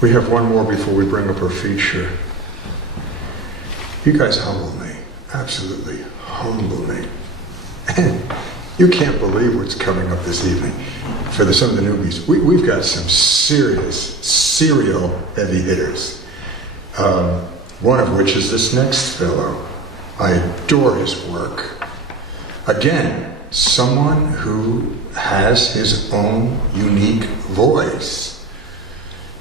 We have one more before we bring up our feature. You guys humble me, absolutely humble me. And you can't believe what's coming up this evening. For some of the newbies, we've got some serial heavy hitters. One of which is this next fellow. I adore his work. Again, someone who has his own unique voice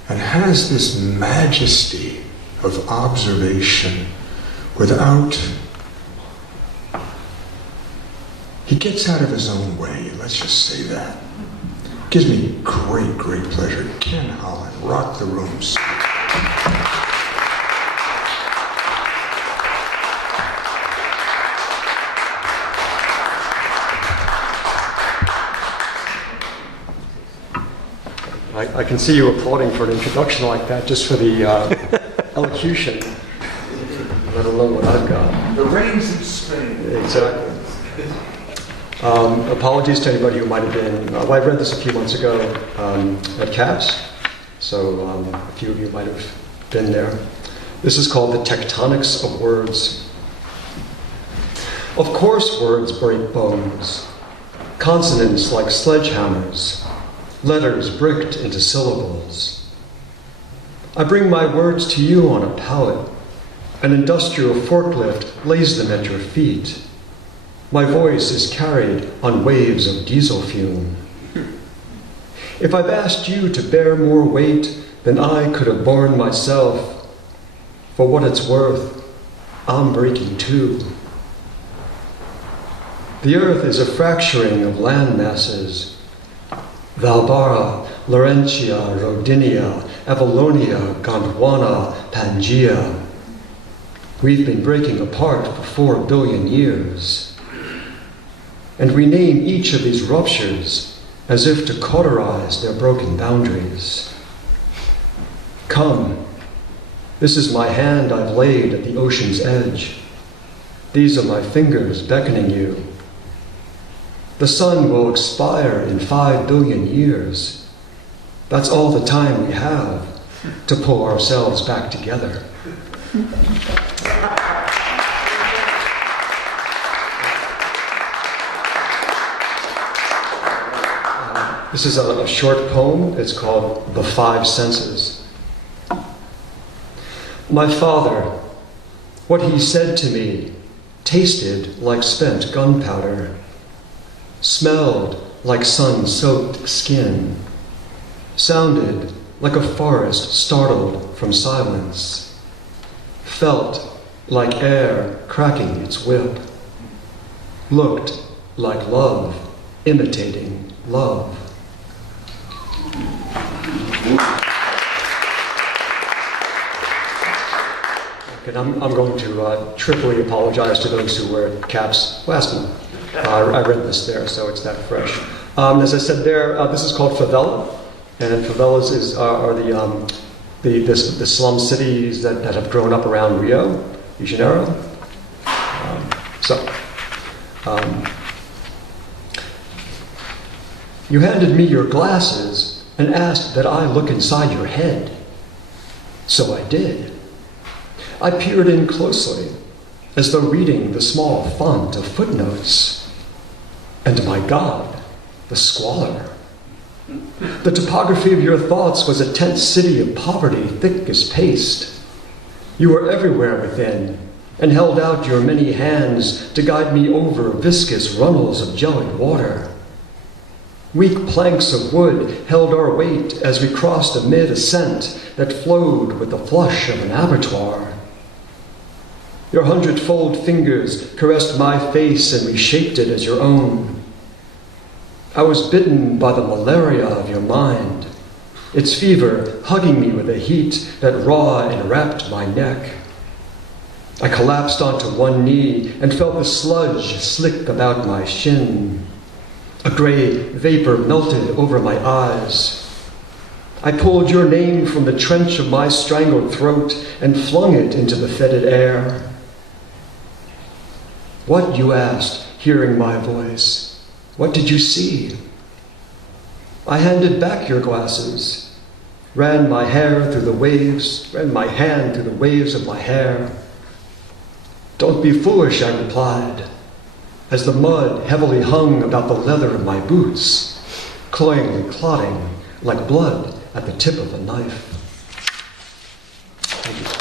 and has this majesty of observation without... He gets out of his own way, let's just say that. Gives me great, great pleasure. Ken Holland, rock the rooms. I can see you applauding for an introduction like that, just for the elocution, let alone what I've got. The rains in Spain. Exactly. Apologies to anybody who might have been, I read this a few months ago at CAPS, so a few of you might have been there. This is called The Tectonics of Words. Of course words break bones, consonants like sledgehammers, letters bricked into syllables. I bring my words to you on a pallet. An industrial forklift lays them at your feet. My voice is carried on waves of diesel fume. If I've asked you to bear more weight than I could have borne myself, for what it's worth, I'm breaking too. The earth is a fracturing of land masses. Valbara, Laurentia, Rodinia, Avalonia, Gondwana, Pangaea. We've been breaking apart for 4 billion years. And we name each of these ruptures as if to cauterize their broken boundaries. Come, this is my hand I've laid at the ocean's edge. These are my fingers beckoning you. The sun will expire in 5 billion years. That's all the time we have to pull ourselves back together. This is a short poem. It's called The Five Senses. My father, what he said to me tasted like spent gunpowder, smelled like sun-soaked skin, sounded like a forest startled from silence, felt like air cracking its whip, looked like love imitating love. And I'm going to triply apologize to those who were at CAPS last month. I read this there, so it's that fresh. As I said there, this is called favela, and favelas are the slum cities that have grown up around Rio de Janeiro. You handed me your glasses and asked that I look inside your head. So I did. I peered in closely, as though reading the small font of footnotes. And my God, the squalor. The topography of your thoughts was a tent city of poverty, thick as paste. You were everywhere within, and held out your many hands to guide me over viscous runnels of jellied water. Weak planks of wood held our weight as we crossed a mid-ascent that flowed with the flush of an abattoir. Your 100-fold fingers caressed my face and reshaped it as your own. I was bitten by the malaria of your mind, its fever hugging me with a heat that raw enwrapped my neck. I collapsed onto one knee and felt the sludge slick about my shin. A gray vapor melted over my eyes. I pulled your name from the trench of my strangled throat and flung it into the fetid air. What, you asked, hearing my voice? What did you see? I handed back your glasses. ran my hair through the waves, ran my hand through the waves of my hair. "Don't be foolish," I replied, as the mud heavily hung about the leather of my boots, cloyingly clotting like blood at the tip of a knife. Thank you.